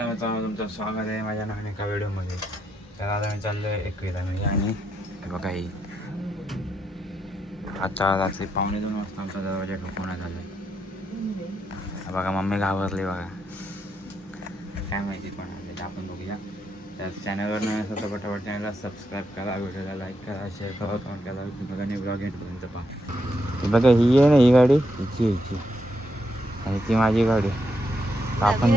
नमस्कार मित्रांनो, तुमचं स्वागत आहे माझ्या नवीन एका व्हिडिओमध्ये. तर आता मी चाललो आहे 21 मध्ये आणि बघा ही आता रात्री 1:45 वाजता आमचा दरवाजा ठोकवण्यात आला. बघा मम्मी घाबरली बघा, काय माहिती पण आले आपण बघूया. तर चॅनलवर नवीन असेल तर पटापट चॅनलला सबस्क्राईब करा, व्हिडिओला लाईक करा, शेअर करा, कमेंट करा. बघा नाही ब्लॉग एंडपर्यंत पहा. बघा ही आहे ना, ही गाडी हिची आणि ती माझी गाडी. आपण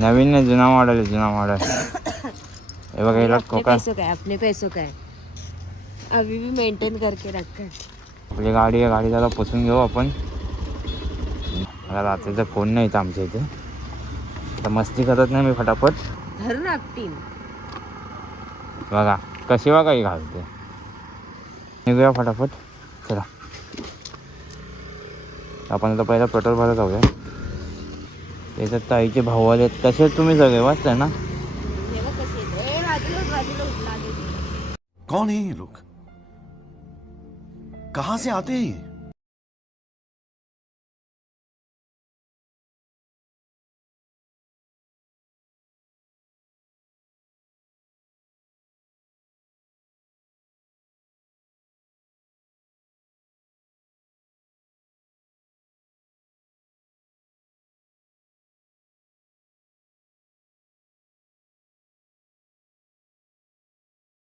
नवीन नाही, जुना मॉडेल आहे, जुना मॉडेल. हे बघा याला कोका अपने पैसों का है, अभी भी मेंटेन करके रखा है. आपली गाडी आहे, गाडी त्याला पुसून घेऊ आपण. मला रात्रीचा फोन नाही येतं आमच्या इथे, आता मस्ती करत नाही मी, फटाफट धरून आपटीन. बघा कशी बघा ही घालते. निघूया फटाफट, चला. आपण आता पहिला पेट्रोल भरत जाऊया. त्याच्यात ताईचे भाऊ आले, तसेच तुम्ही सगळे वाचताय ना. कौन है ये लोग, कहां से आते हैं ये?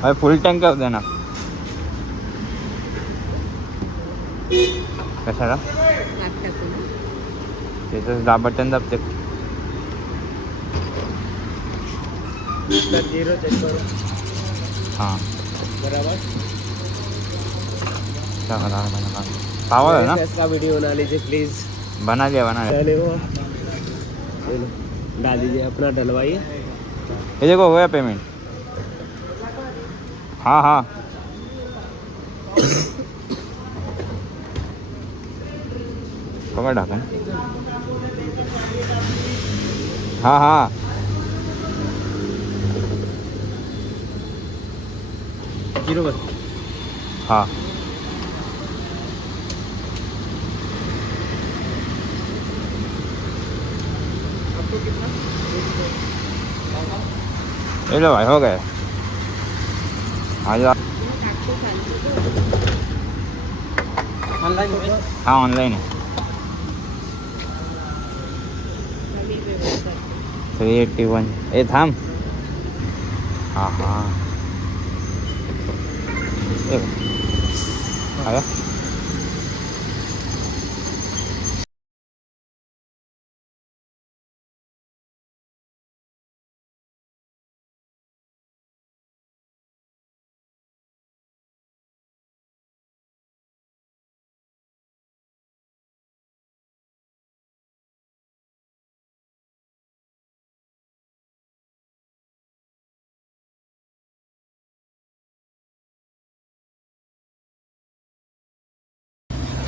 अरे फुल टँक कर दे ना. कशाला त्याचं बटन दाबते. हां बराबर. पावर है ना. इसका वीडियो बना लीजिए प्लीज. बना लिया चले वो डाल दीजिए, अपना डलवाइए. ये देखो हो गया पेमेंट. हाँ हाँ पकड़ ढाका. हाँ हाँ जीरो बस. हाँ ये लो भाई, हो गए. आज ऑनलाइन. हाँ ऑनलाइन है. 381. ए थांब. हाँ हाँ आया.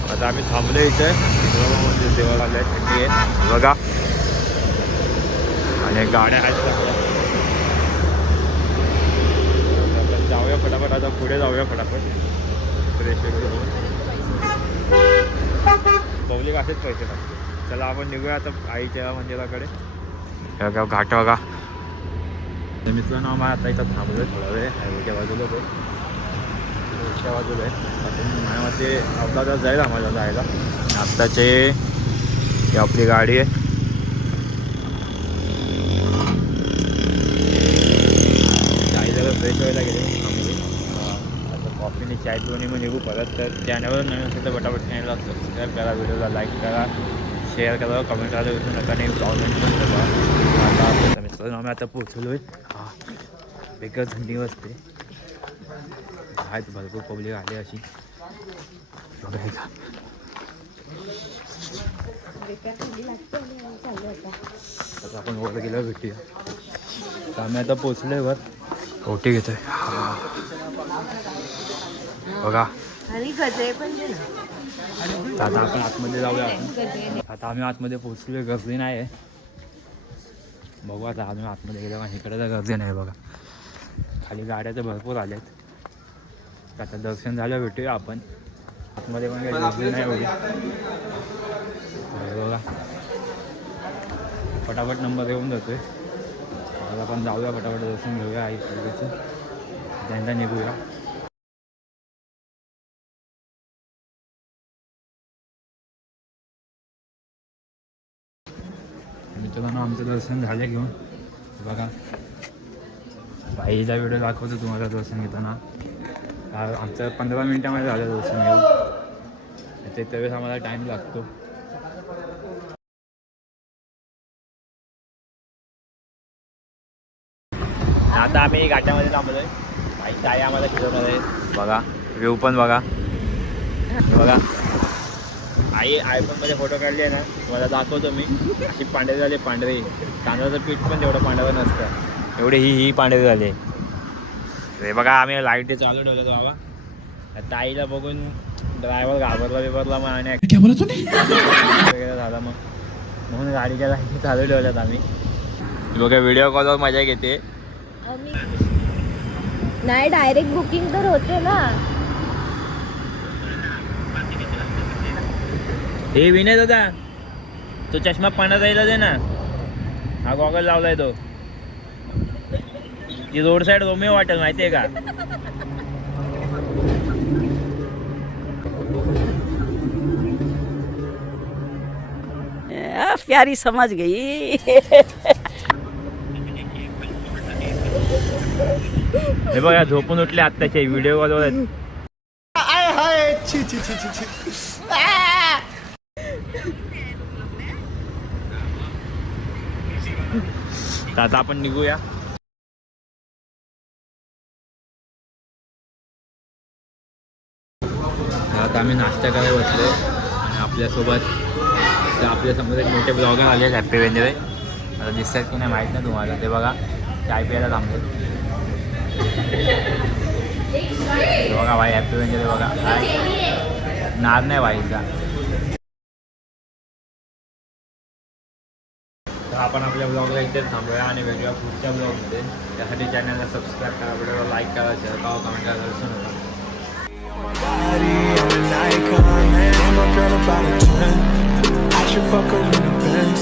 आता आम्ही थांबलो इथे म्हणजे देवाला आले. थंडी आहे बघा आणि गाड्या आहेत सगळ्या. आपण जाऊया फटाफट, आता पुढे जाऊया फटाफट. फ्रेश वगैरे पब्लिक असेच पैसे टाकते. चला आपण निघूया आता आईच्या मंदिराकडे. बघा घाट बघा. मित्रांनो आम्हाला आता इथं थांबलो आहे थोडा वेळ. हायवेच्या बाजूला तो रोडच्या बाजूला आहे. माझ्या मते आपला तर जाईल आम्हाला जायला. आत्ताचे ही आपली गाडी आहे. गाडी जरा फ्रेश व्हायला गेले आता कॉफीने चाय पिऊन मग निघू परत. तर चॅनलवर नवीन असेल तर पटापट चॅनलला सबस्क्राईब करा, व्हिडिओला लाईक करा, शेअर करा, कमेंट करायला विसरू नका. नाही कॉमेंट पण करा. आता मित्रांनो आम्ही आता पोचलो आहे. हां बेकार थंडी वाजते. आहेत भरपूर पब्लिक आली अशी बघायला. आता आपण वर गेलो भेटूया. तर आम्ही आता पोचलोय वर. ओटी घेतोय बघा. आता आपण आतमध्ये जाऊया. आता आम्ही आतमध्ये पोचलोय. गर्दी नाही आहे. बघू आता आम्ही आतमध्ये गेलो का. इकडे तर गर्दी नाही बघा. खाली गाड्या तर भरपूर आल्या आहेत. आता दर्शन झालं भेटूया आपण. आतमध्ये पण काही गर्दी नाही एवढी. बघा फटाफट नंबर येऊन जातोय. आता आपण जाऊया फटाफट दर्शन घेऊया आई पूजेचं, त्यांचा निघूया. मित्रांनो आमचं दर्शन झालं घेऊन. बघा बाईचा व्हिडिओ दाखवतो तुम्हाला दर्शन घेताना. आमचं 15 मिनिटामध्ये झालं दर्शन घेऊन. ते त्यावेळेस आम्हाला टाईम लागतो. आता आम्ही घाटामध्ये थांबलोय. बाईची आई आम्हाला फिरवणार आहे. बघा व्ह्यू पण बघा. बघा आई आयफोनमध्ये फोटो काढले आहे ना, तुम्हाला दाखवतो मी. अशी पांढरे झाले, पांढरे. तांदळाचं पीठ पण तेवढं पांढरं नसतं, एवढे ही पांढरे झाले. हे बघा आम्ही लाईट चालू ठेवलं बाबा. ताईला बघून ड्रायव्हर घाबरला मग आणि वगैरे झाला मग, म्हणून गाडीच्या लाईटी चालू ठेवल्यात आम्ही. बघा व्हिडिओ कॉलवर मजा घेते. नाही डायरेक्ट बुकिंग तर होते ना. हे विनय दादा, तो चष्मा पाण्यात जायला दे ना. हा गॉगल लावलाय तो. ती रोड साईड रोमिओ वाटेल माहितीये का. प्यारी समझ गई. हे बघा झोपून उठले आत्ताचे व्हिडिओ कॉलवर. आता आपण निघूया. आता आम्ही नाश्ता करायला बसलो आणि आपल्यासमोर एक मोठे ब्लॉगर आले हॅपी वेंजरे. आता दिसतात की नाही माहीत नाही तुम्हाला. ते बघा चाय प्यायला थांबले. बघा भाई हॅपी वेंजरे बघा काय नाद नाही भाईचा. तर आपण आपल्या ब्लॉगला इथेच थांबूया आणि वेगळ्या पुढच्या ब्लॉगमध्ये. त्यासाठी चॅनलला सबस्क्राईब करा, व्हिडिओला लाईक करा, शेअर करा, कमेंट करा, विसरू नका. I should fuck her in the Benz.